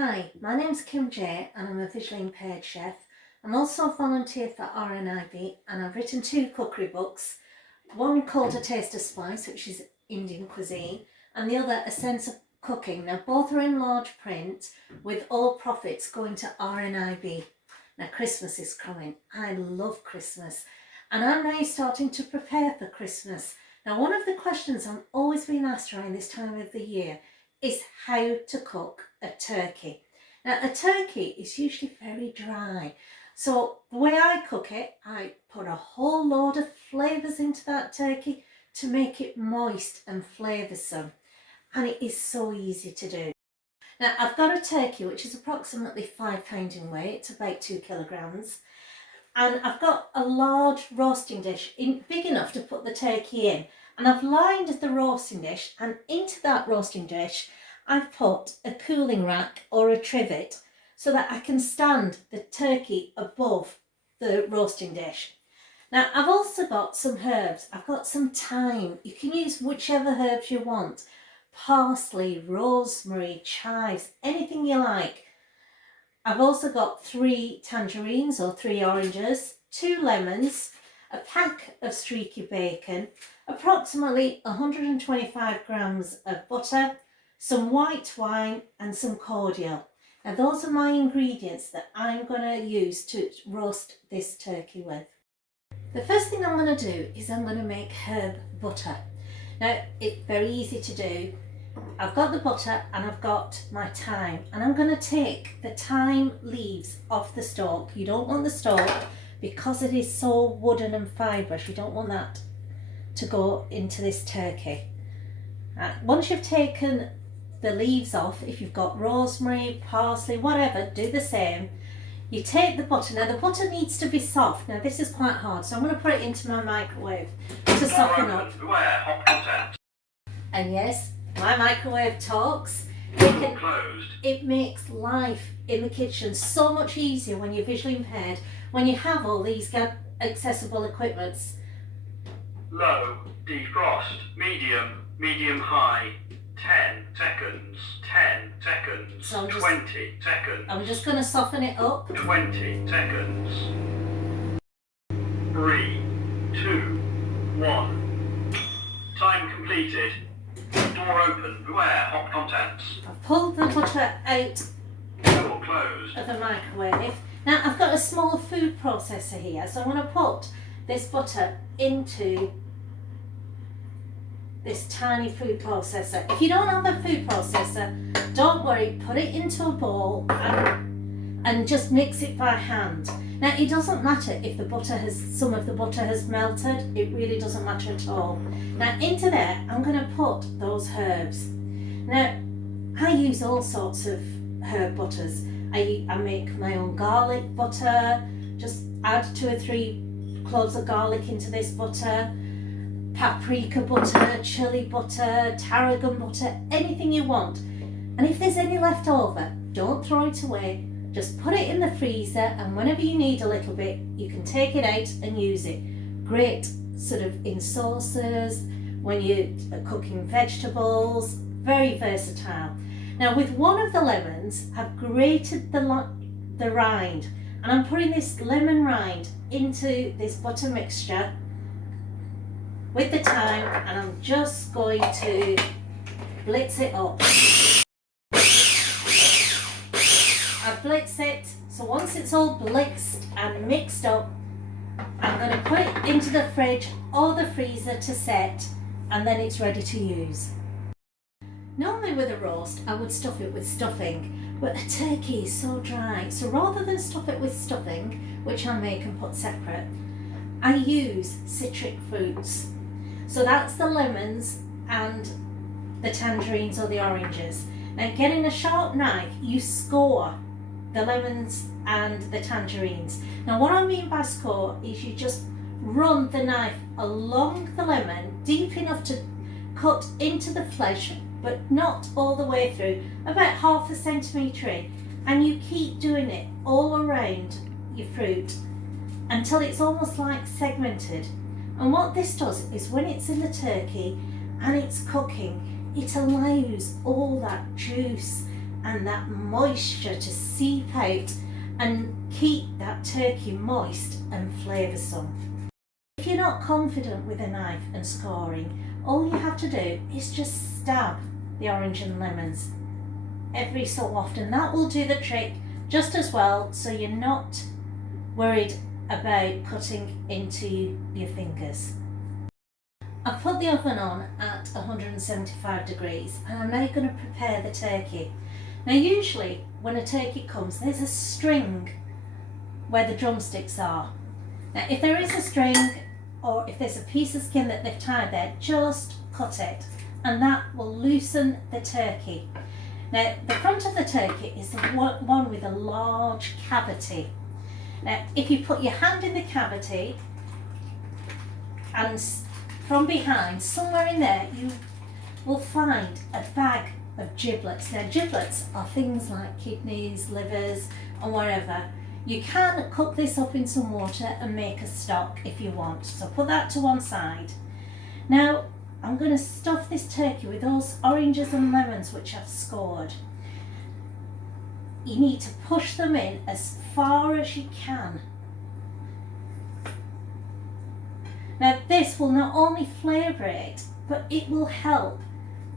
Hi, my name's Kim J and I'm a visually impaired chef. I'm also a volunteer for RNIB and I've written 2 cookery books, one called A Taste of Spice, which is Indian cuisine, and the other A Sense of Cooking. Now both are in large print with all profits going to RNIB. Now Christmas is coming. I love Christmas and I'm now starting to prepare for Christmas. Now one of the questions I'm always being asked around this time of the year is how to cook a turkey. Now a turkey is usually very dry, so the way I cook it, I put a whole load of flavours into that turkey to make it moist and flavoursome, and it is so easy to do. Now I've got a turkey which is approximately 5 pounds in weight, it's about 2 kilograms, and I've got a large roasting dish big enough to put the turkey in. And I've lined the roasting dish, and into that roasting dish I've put a cooling rack or a trivet so that I can stand the turkey above the roasting dish. Now I've also got some herbs. I've got some thyme. You can use whichever herbs you want. Parsley, rosemary, chives, anything you like. I've also got 3 tangerines or 3 oranges, 2 lemons, a pack of streaky bacon, approximately 125 grams of butter, some white wine and some cordial. Now those are my ingredients that I'm going to use to roast this turkey with. The first thing I'm going to do is I'm going to make herb butter. Now it's very easy to do. I've got the butter and I've got my thyme, and I'm going to take the thyme leaves off the stalk. You don't want the stalk because it is so wooden and fibrous. You don't want that to go into this turkey. Once you've taken the leaves off, if you've got rosemary, parsley, whatever, do the same. You take the butter. Now the butter needs to be soft. Now this is quite hard, so I'm going to put it into my microwave to soften up. And yes, my microwave talks. It makes life in the kitchen so much easier when you're visually impaired, when you have all these accessible equipments. Low, defrost, medium high, 10 seconds, 10 seconds, So 20 seconds. I'm just going to soften it up. 20 seconds. 3, 2, 1. Time completed. Door open. Beware hot contents. I've pulled the butter out Door closed. of the microwave. Now I've got a small food processor here, so I'm going to put this butter into this tiny food processor. If you don't have a food processor, don't worry, put it into a bowl and just mix it by hand. Now it doesn't matter if some of the butter has melted, it really doesn't matter at all. Now into there I'm going to put those herbs. Now I use all sorts of herb butters. I make my own garlic butter, just add 2 or 3 cloves of garlic into this butter, paprika butter, chili butter, tarragon butter, anything you want. And if there's any left over, don't throw it away. Just put it in the freezer, and whenever you need a little bit, you can take it out and use it. Great sort of in sauces, when you're cooking vegetables, very versatile. Now with one of the lemons, I've grated the rind, and I'm putting this lemon rind into this butter mixture with the thyme, and I'm just going to blitz it up. I blitz it, so once it's all blitzed and mixed up, I'm going to put it into the fridge or the freezer to set, and then it's ready to use. Normally with a roast I would stuff it with stuffing, but a turkey is so dry, so rather than stuff it with stuffing, which I make and put separate, I use citric fruits. So that's the lemons and the tangerines or the oranges. Now getting a sharp knife, you score the lemons and the tangerines. Now what I mean by score is you just run the knife along the lemon deep enough to cut into the flesh, but not all the way through, about 1/2 centimetre in, and you keep doing it all around your fruit until it's almost like segmented. And what this does is when it's in the turkey and it's cooking, it allows all that juice and that moisture to seep out and keep that turkey moist and flavoursome. If you're not confident with a knife and scoring, all you have to do is just stab the orange and lemons every so often. That will do the trick just as well, so you're not worried about cutting into your fingers. I've put the oven on at 175 degrees and I'm now going to prepare the turkey. Now usually when a turkey comes, there's a string where the drumsticks are. Now if there is a string, or if there's a piece of skin that they've tied there, just cut it and that will loosen the turkey. Now the front of the turkey is the one with a large cavity. Now if you put your hand in the cavity and from behind, somewhere in there, you will find a bag of giblets. Now giblets are things like kidneys, livers and whatever. You can cook this up in some water and make a stock if you want, so put that to one side. Now I'm going to stuff this turkey with those oranges and lemons which I've scored. You need to push them in as far as you can. Now this will not only flavour it, but it will help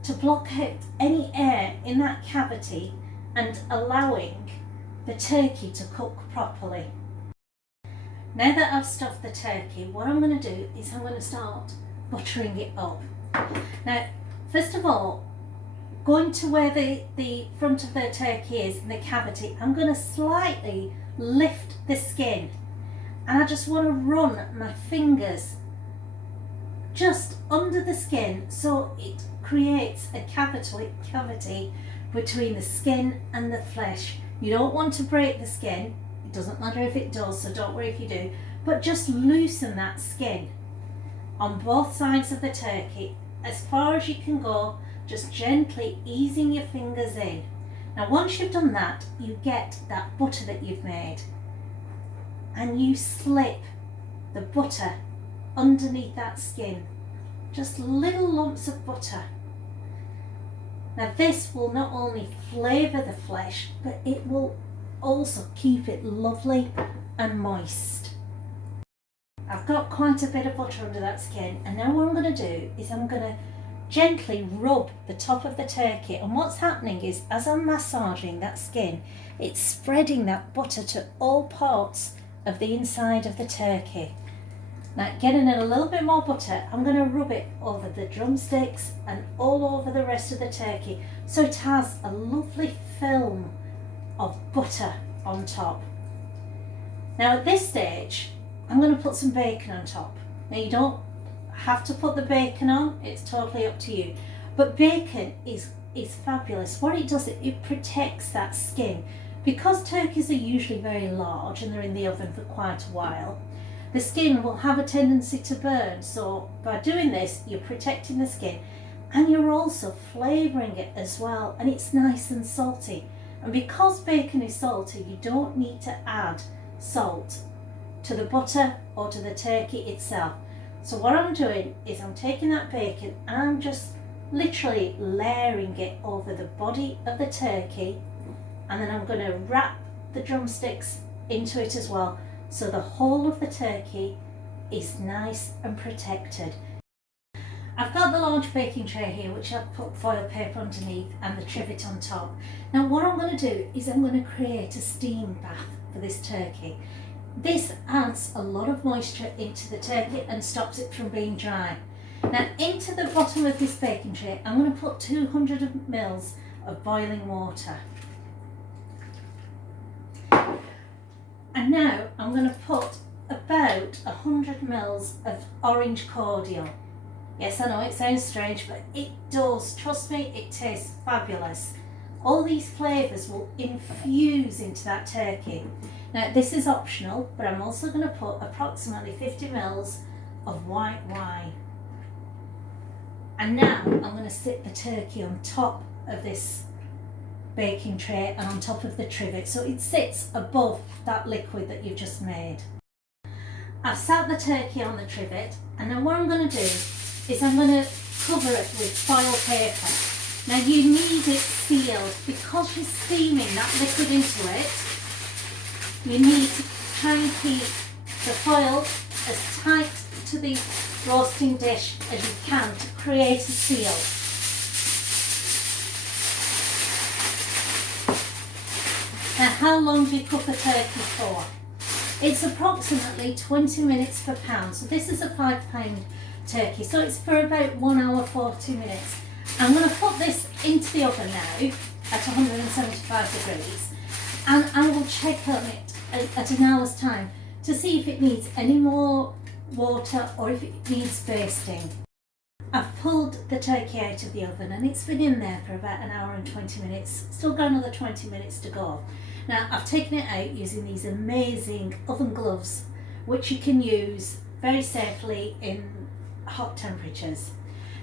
to block out any air in that cavity and allowing the turkey to cook properly. Now that I've stuffed the turkey, what I'm going to do is I'm going to start buttering it up. Now first of all, going to where the front of the turkey is in the cavity, I'm going to slightly lift the skin and I just want to run my fingers just under the skin so it creates a cavity between the skin and the flesh. You don't want to break the skin, it doesn't matter if it does, so don't worry if you do, but just loosen that skin on both sides of the turkey as far as you can go, just gently easing your fingers in. Now once you've done that, you get that butter that you've made and you slip the butter underneath that skin, just little lumps of butter. Now this will not only flavour the flesh, but it will also keep it lovely and moist. I've got quite a bit of butter under that skin, and now what I'm going to do is I'm going to gently rub the top of the turkey, and what's happening is as I'm massaging that skin, it's spreading that butter to all parts of the inside of the turkey. Now getting in a little bit more butter, I'm going to rub it over the drumsticks and all over the rest of the turkey so it has a lovely film of butter on top. Now at this stage, I'm going to put some bacon on top. Now you don't have to put the bacon on, it's totally up to you. But bacon is fabulous. What it does, it protects that skin. Because turkeys are usually very large and they're in the oven for quite a while, the skin will have a tendency to burn. So by doing this, you're protecting the skin and you're also flavouring it as well, and it's nice and salty. And because bacon is salty, you don't need to add salt to the butter or to the turkey itself. So what I'm doing is I'm taking that bacon and I'm just literally layering it over the body of the turkey, and then I'm going to wrap the drumsticks into it as well, so the whole of the turkey is nice and protected. I've got the large baking tray here which I've put foil paper underneath and the trivet on top. Now what I'm going to do is I'm going to create a steam bath for this turkey. This adds a lot of moisture into the turkey and stops it from being dry. Now into the bottom of this baking tray I'm going to put 200 mils of boiling water. And now I'm going to put about 100 mils of orange cordial. Yes, I know it sounds strange, but it does. Trust me, it tastes fabulous. All these flavours will infuse into that turkey. Now this is optional, but I'm also going to put approximately 50 mils of white wine. And now I'm going to sit the turkey on top of this baking tray and on top of the trivet, so it sits above that liquid that you've just made. I've sat the turkey on the trivet, and now what I'm going to do is I'm going to cover it with foil paper. Now you need it sealed because you're steaming that liquid into it. You need to try and keep the foil as tight to the roasting dish as you can to create a seal. Now how long do you cook a turkey for? It's approximately 20 minutes per pound. So this is a 5-pound turkey, so it's for about 1 hour 40 minutes. I'm going to put this into the oven now at 175 degrees, and I will check on it at an hour's time to see if it needs any more water or if it needs basting. I've pulled the turkey out of the oven and it's been in there for about 1 hour and 20 minutes. Still got another 20 minutes to go. Now I've taken it out using these amazing oven gloves, which you can use very safely in hot temperatures.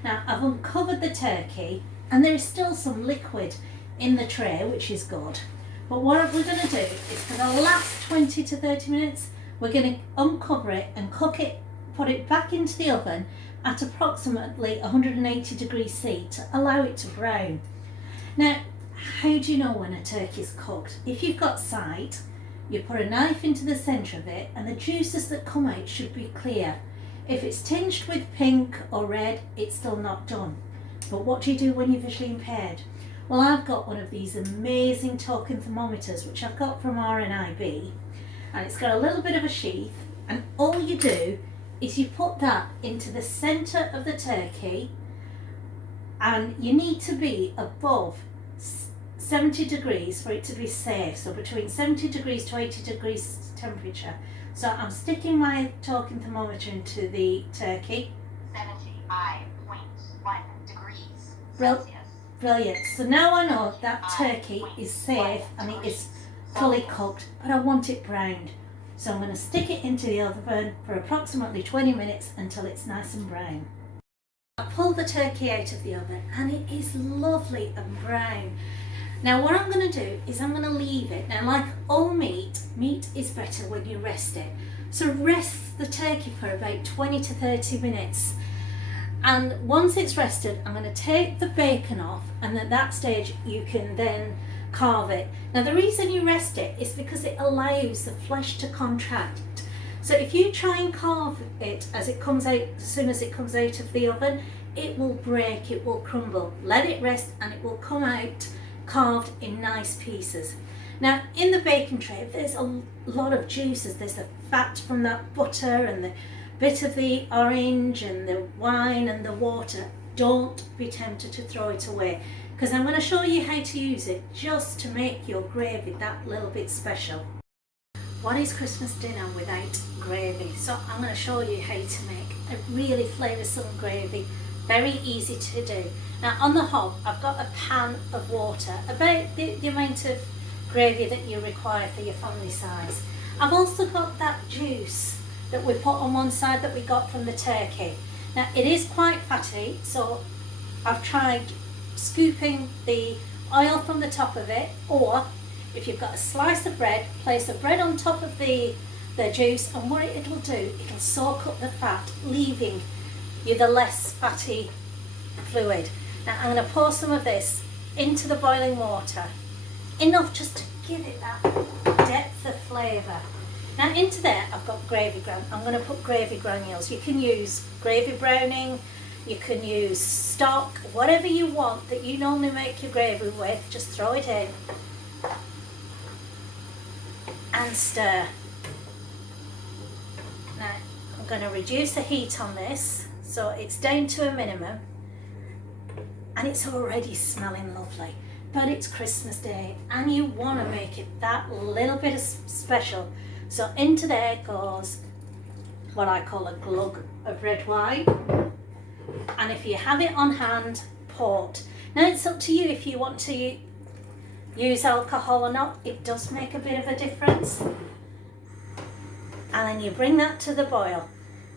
Now I've uncovered the turkey and there is still some liquid in the tray, which is good. But what we're going to do is for the last 20 to 30 minutes, we're going to uncover it and cook it, put it back into the oven at approximately 180 degrees C to allow it to brown. Now, how do you know when a turkey is cooked? If you've got sight, you put a knife into the centre of it and the juices that come out should be clear. If it's tinged with pink or red, it's still not done. But what do you do when you're visually impaired? Well, I've got one of these amazing token thermometers, which I've got from RNIB, and it's got a little bit of a sheath, and all you do is you put that into the centre of the turkey, and you need to be above 70 degrees for it to be safe, so between 70 degrees to 80 degrees temperature. So I'm sticking my token thermometer into the turkey. 75.1 degrees Celsius. Brilliant. So now I know that turkey is safe and it is fully cooked, but I want it browned. So I'm going to stick it into the oven for approximately 20 minutes until it's nice and brown. I pulled the turkey out of the oven and it is lovely and brown. Now what I'm going to do is I'm going to leave it. Now like all meat is better when you rest it. So rest the turkey for about 20 to 30 minutes. And once it's rested, I'm going to take the bacon off, and at that stage you can then carve it. Now the reason you rest it is because it allows the flesh to contract. So if you try and carve it as it comes out, as soon as it comes out of the oven, it will break, it will crumble. Let it rest and it will come out carved in nice pieces. Now in the bacon tray there's a lot of juices. There's the fat from that butter and the bit of the orange and the wine and the water. Don't be tempted to throw it away, because I'm going to show you how to use it just to make your gravy that little bit special. What is Christmas dinner without gravy? So I'm going to show you how to make a really flavoursome gravy. Very easy to do. Now on the hob I've got a pan of water, about the amount of gravy that you require for your family size. I've also got that juice that we put on one side that we got from the turkey. Now it is quite fatty, so I've tried scooping the oil from the top of it, or if you've got a slice of bread, place the bread on top of the juice, and what it'll do, it'll soak up the fat, leaving you the less fatty fluid. Now I'm going to pour some of this into the boiling water, enough just to give it that depth of flavour. Now into there I've got gravy granules. I'm going to put gravy granules. You can use gravy browning, you can use stock, whatever you want that you normally make your gravy with, just throw it in and stir. Now I'm going to reduce the heat on this so it's down to a minimum, and it's already smelling lovely. But it's Christmas Day and you want to make it that little bit of special. So into there goes what I call a glug of red wine, and if you have it on hand, port. Now it's up to you if you want to use alcohol or not. It does make a bit of a difference. And then you bring that to the boil.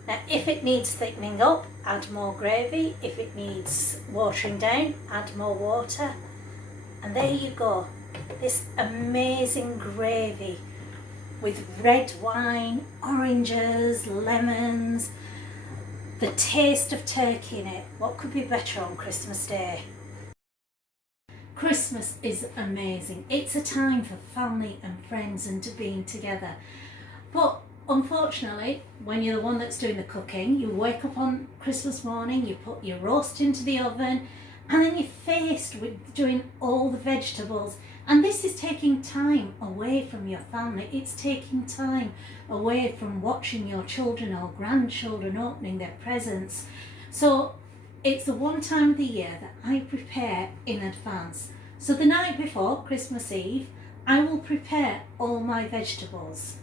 Now if it needs thickening up, add more gravy. If it needs watering down, add more water. And there you go, this amazing gravy with red wine, oranges, lemons, the taste of turkey in it. What could be better on Christmas Day? Christmas is amazing. It's a time for family and friends and to being together. But unfortunately, when you're the one that's doing the cooking, you wake up on Christmas morning, you put your roast into the oven, and then you're faced with doing all the vegetables. And this is taking time away from your family. It's taking time away from watching your children or grandchildren opening their presents. So it's the one time of the year that I prepare in advance. So the night before Christmas Eve, I will prepare all my vegetables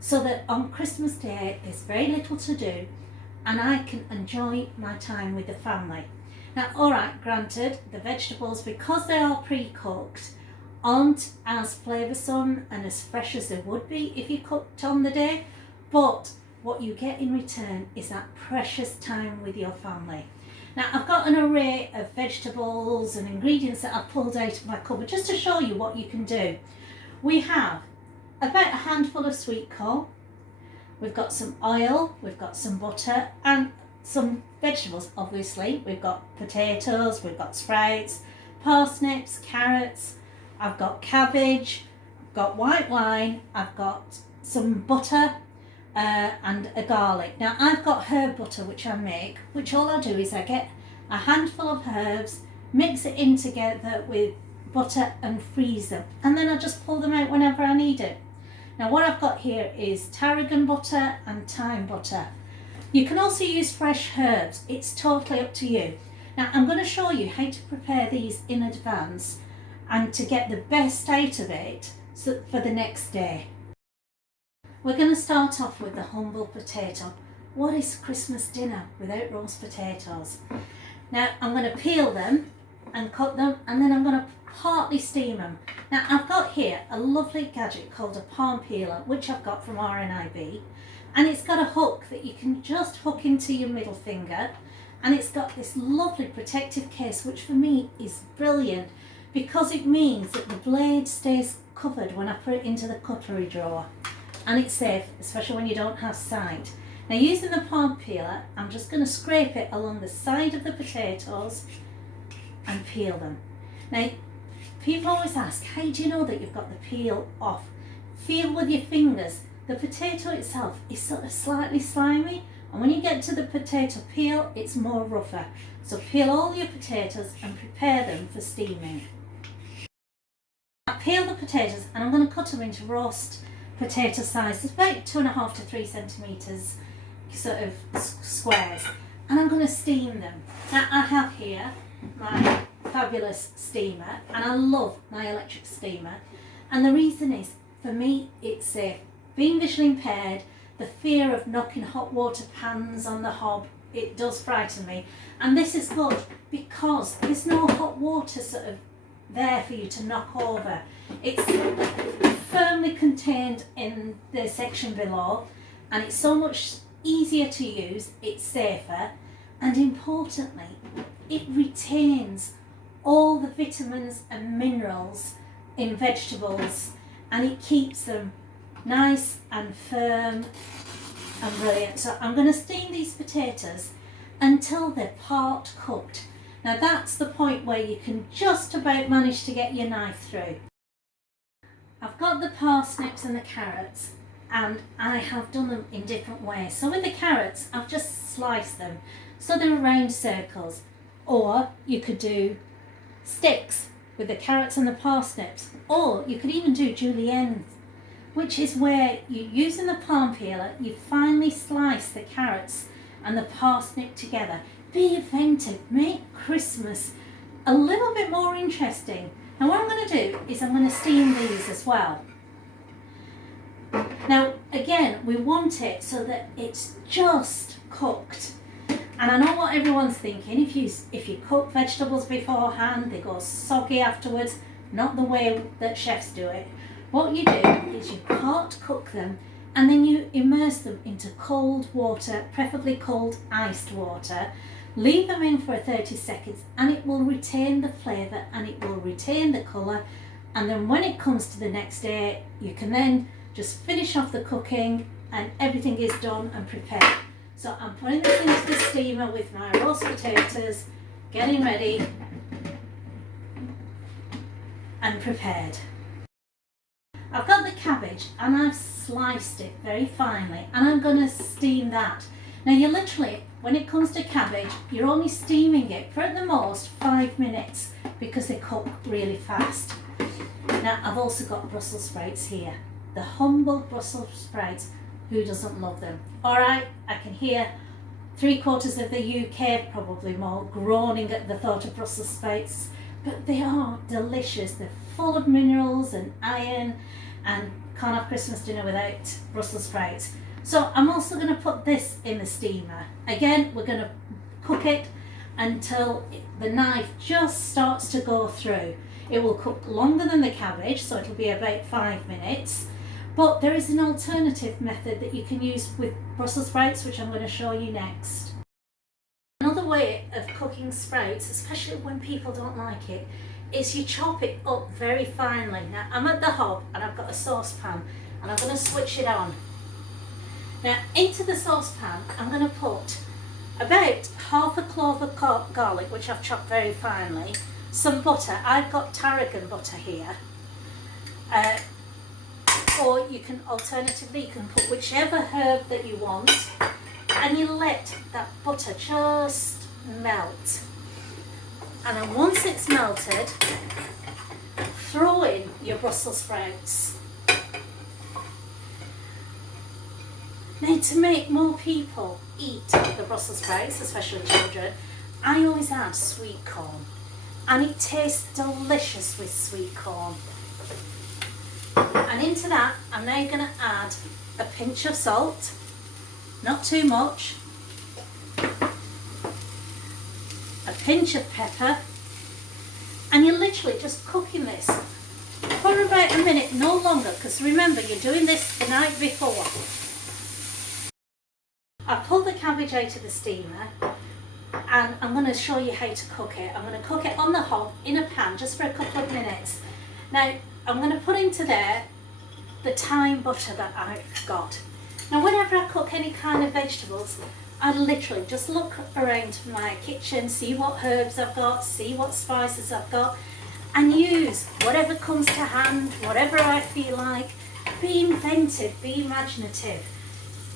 so that on Christmas Day there's very little to do and I can enjoy my time with the family. Now, alright, granted, the vegetables, because they are pre-cooked, aren't as flavoursome and as fresh as they would be if you cooked on the day, but what you get in return is that precious time with your family. Now, I've got an array of vegetables and ingredients that I've pulled out of my cupboard just to show you what you can do. We have about a handful of sweet corn, we've got some oil, we've got some butter and some vegetables, obviously. We've got potatoes, we've got sprouts, parsnips, carrots, I've got cabbage, I've got white wine, I've got some butter and a garlic. Now I've got herb butter which I make, which all I do is I get a handful of herbs, mix it in together with butter and freeze them, and then I just pull them out whenever I need it. Now what I've got here is tarragon butter and thyme butter. You can also use fresh herbs, it's totally up to you. Now I'm going to show you how to prepare these in advance and to get the best out of it for the next day. We're going to start off with the humble potato. What is Christmas dinner without roast potatoes? Now I'm going to peel them and cut them, and then I'm going to partly steam them. Now I've got here a lovely gadget called a palm peeler, which I've got from RNIB, and it's got a hook that you can just hook into your middle finger, and it's got this lovely protective case, which for me is brilliant because it means that the blade stays covered when I put it into the cutlery drawer, and it's safe, especially when you don't have sight. Now using the palm peeler, I'm just going to scrape it along the side of the potatoes and peel them. Now people always ask, how do you know that you've got the peel off? Feel with your fingers. The potato itself is sort of slightly slimy, and when you get to the potato peel, it's more rougher. So peel all your potatoes and prepare them for steaming. I peel the potatoes and I'm going to cut them into roast potato sizes, about 2.5 to 3 centimetres sort of squares, and I'm going to steam them. Now I have here my fabulous steamer, and I love my electric steamer, and the reason is, for me, it's safe. Being visually impaired, the fear of knocking hot water pans on the hob, it does frighten me, and this is good because there's no hot water sort of there for you to knock over. It's firmly contained in the section below, and it's so much easier to use, it's safer, and importantly, it retains all the vitamins and minerals in vegetables, and it keeps them nice and firm and brilliant. So I'm going to steam these potatoes until they're part cooked. Now that's the point where you can just about manage to get your knife through. I've got the parsnips and the carrots, and I have done them in different ways. So with the carrots, I've just sliced them so they're round circles, or you could do sticks with the carrots and the parsnips, or you could even do julienne, which is where you, using the palm peeler, you finely slice the carrots and the parsnip together. Be inventive, make Christmas a little bit more interesting. Now what I'm going to do is I'm going to steam these as well. Now again, we want it so that it's just cooked. And I know what everyone's thinking, if you cook vegetables beforehand, they go soggy afterwards. Not the way that chefs do it. What you do is you part cook them, and then you immerse them into cold water, preferably cold iced water. Leave them in for 30 seconds and it will retain the flavour and it will retain the colour, and then when it comes to the next day, you can then just finish off the cooking and everything is done and prepared. So I'm putting this into the steamer with my roast potatoes, getting ready. and prepared. I've got the cabbage and I've sliced it very finely, and I'm going to steam that. Now you literally, when it comes to cabbage, you're only steaming it for at the most 5 minutes because they cook really fast. Now I've also got Brussels sprouts here. The humble Brussels sprouts, who doesn't love them? Alright, I can hear 3/4 of the UK, probably more, groaning at the thought of Brussels sprouts, but they are delicious. They're full of minerals and iron, and can't have Christmas dinner without Brussels sprouts. So I'm also going to put this in the steamer. Again, we're going to cook it until the knife just starts to go through. It will cook longer than the cabbage, so it'll be about 5 minutes. But there is an alternative method that you can use with Brussels sprouts, which I'm going to show you next. Another way of cooking sprouts, especially when people don't like it, is you chop it up very finely. Now I'm at the hob and I've got a saucepan, and I'm going to switch it on. Now into the saucepan I'm going to put about half a clove of garlic, which I've chopped very finely, some butter. I've got tarragon butter here, or you can alternatively put whichever herb that you want, and you let that butter just melt. And then once it's melted, throw in your Brussels sprouts. Now, to make more people eat the Brussels sprouts, especially children, I always add sweet corn, and it tastes delicious with sweet corn. And into that I'm now going to add a pinch of salt, not too much, a pinch of pepper, and you're literally just cooking this for about a minute, no longer, because remember you're doing this the night before. I've pulled the cabbage out of the steamer, and I'm going to show you how to cook it. I'm going to cook it on the hob in a pan just for a couple of minutes. Now I'm going to put into there the thyme butter that I've got. Now whenever I cook any kind of vegetables, I literally just look around my kitchen, see what herbs I've got, see what spices I've got, and use whatever comes to hand, whatever I feel like. Be inventive, be imaginative.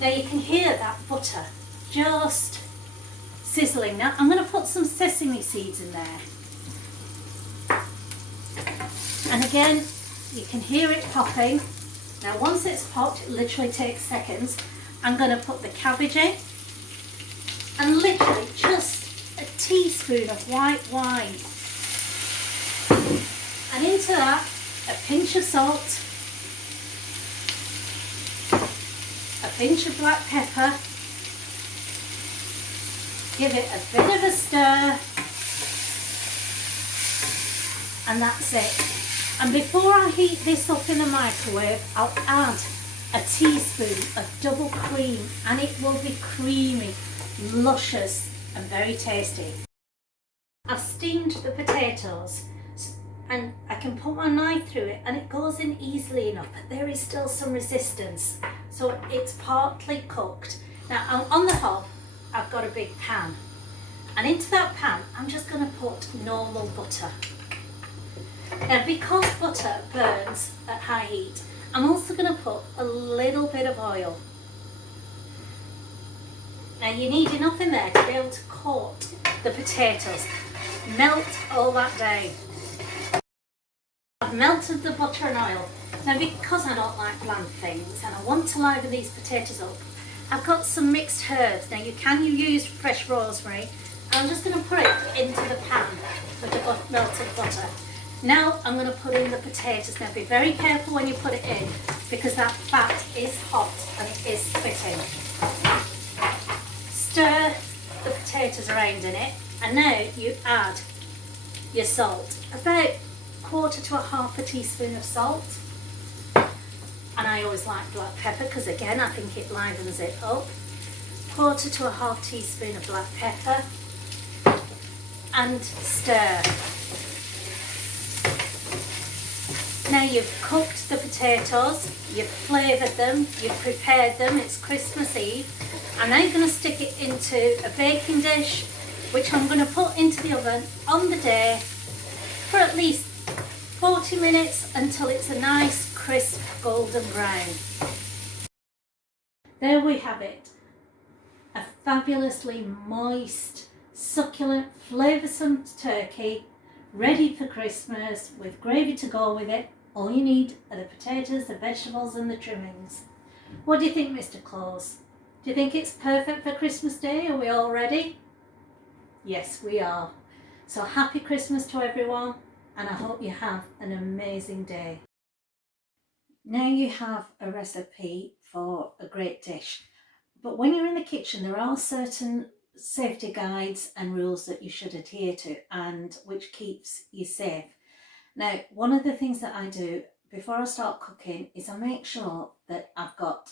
Now you can hear that butter just sizzling. Now I'm going to put some sesame seeds in there. And again, you can hear it popping. Now once it's popped, it literally takes seconds, I'm going to put the cabbage in, and literally just a teaspoon of white wine. And into that, a pinch of salt, a pinch of black pepper, give it a bit of a stir, and that's it. And before I heat this up in the microwave, I'll add a teaspoon of double cream, and it will be creamy, luscious and very tasty. I've steamed the potatoes, and I can put my knife through it and it goes in easily enough, but there is still some resistance, so it's partly cooked. Now on the hob I've got a big pan, and into that pan I'm just going to put normal butter. Now because butter burns at high heat, I'm also going to put a little bit of oil. Now you need enough in there to be able to coat the potatoes. Melt all that down. I've melted the butter and oil. Now because I don't like bland things and I want to liven these potatoes up, I've got some mixed herbs. Now you can use fresh rosemary. I'm just going to put it into the pan with the melted butter. Now I'm going to put in the potatoes. Now be very careful when you put it in, because that fat is hot and it is spitting. Stir the potatoes around in it, and now you add your salt. About 1/4 to 1/2 teaspoon of salt. And I always like black pepper because again I think it livens it up. 1/4 to 1/2 teaspoon of black pepper, and stir. Now you've cooked the potatoes, you've flavoured them, you've prepared them, it's Christmas Eve. I'm now going to stick it into a baking dish, which I'm going to put into the oven on the day for at least 40 minutes until it's a nice crisp golden brown. There we have it, a fabulously moist, succulent, flavoursome turkey ready for Christmas with gravy to go with it. All you need are the potatoes, the vegetables and the trimmings. What do you think, Mr. Claus? Do you think it's perfect for Christmas Day? Are we all ready? Yes, we are. So happy Christmas to everyone, and I hope you have an amazing day. Now you have a recipe for a great dish, but when you're in the kitchen there are certain safety guides and rules that you should adhere to, and which keeps you safe. Now, one of the things that I do before I start cooking is I make sure that I've got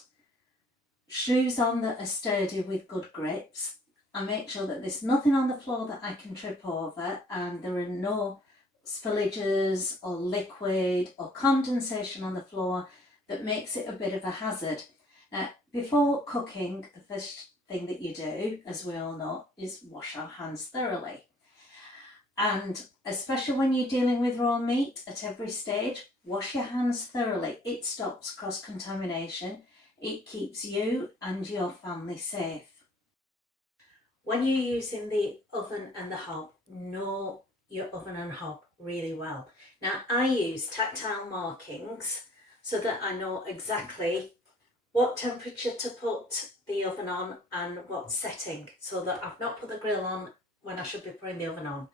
shoes on that are sturdy with good grips. I make sure that there's nothing on the floor that I can trip over, and there are no spillages or liquid or condensation on the floor that makes it a bit of a hazard. Now, before cooking, the first thing that you do, as we all know, is wash our hands thoroughly. And especially when you're dealing with raw meat at every stage, wash your hands thoroughly. It stops cross-contamination. It keeps you and your family safe. When you're using the oven and the hob, know your oven and hob really well. Now, I use tactile markings so that I know exactly what temperature to put the oven on and what setting, so that I've not put the grill on when I should be putting the oven on.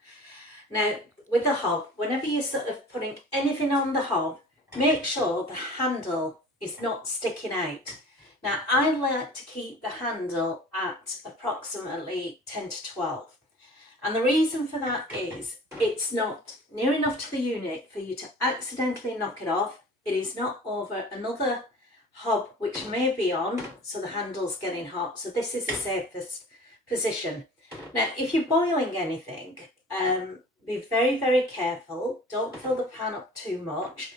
Now, with the hob, whenever you're sort of putting anything on the hob, make sure the handle is not sticking out. Now, I like to keep the handle at approximately 10 to 12. And the reason for that is it's not near enough to the unit for you to accidentally knock it off. It is not over another hob which may be on, so the handle's getting hot. So this is the safest position. Now, if you're boiling anything, be very, very careful. Don't fill the pan up too much.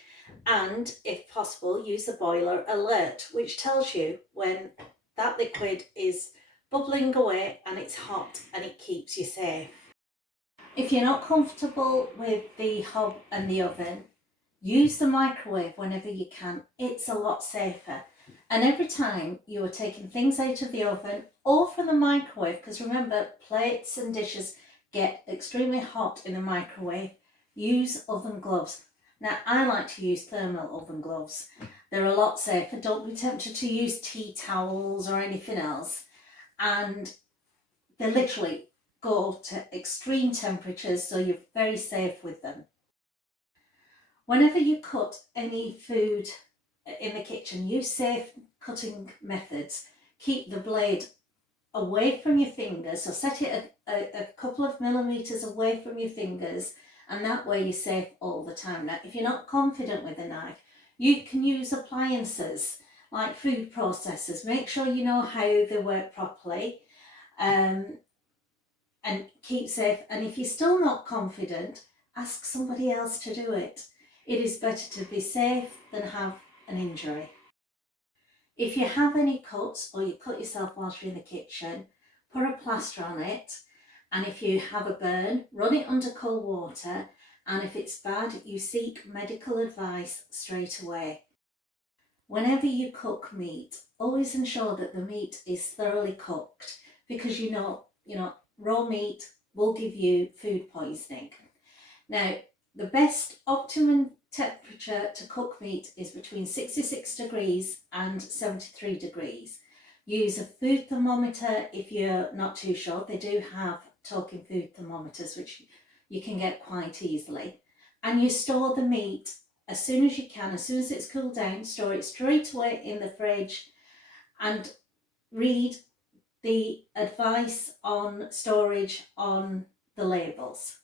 And if possible, use the boiler alert, which tells you when that liquid is bubbling away and it's hot, and it keeps you safe. If you're not comfortable with the hob and the oven, use the microwave whenever you can. It's a lot safer. And every time you are taking things out of the oven or from the microwave, because remember, plates and dishes get extremely hot in the microwave, use oven gloves. Now, I like to use thermal oven gloves. They're a lot safer. Don't be tempted to use tea towels or anything else. And they literally go to extreme temperatures, so you're very safe with them. Whenever you cut any food in the kitchen, use safe cutting methods. Keep the blade away from your fingers, so set it a couple of millimeters away from your fingers, and that way you're safe all the time. Now, if you're not confident with a knife, you can use appliances like food processors. Make sure you know how they work properly, and keep safe. And if you're still not confident, ask somebody else to do it. It is better to be safe than have an injury. If you have any cuts or you cut yourself whilst you're in the kitchen, put a plaster on it. And if you have a burn, run it under cold water. And if it's bad, you seek medical advice straight away. Whenever you cook meat, always ensure that the meat is thoroughly cooked, because you know, raw meat will give you food poisoning. Now, the best optimum temperature to cook meat is between 66 degrees and 73 degrees. Use a food thermometer if you're not too sure. They do have talking food thermometers, which you can get quite easily. And you store the meat as soon as you can. As soon as it's cooled down, store it straight away in the fridge, and read the advice on storage on the labels.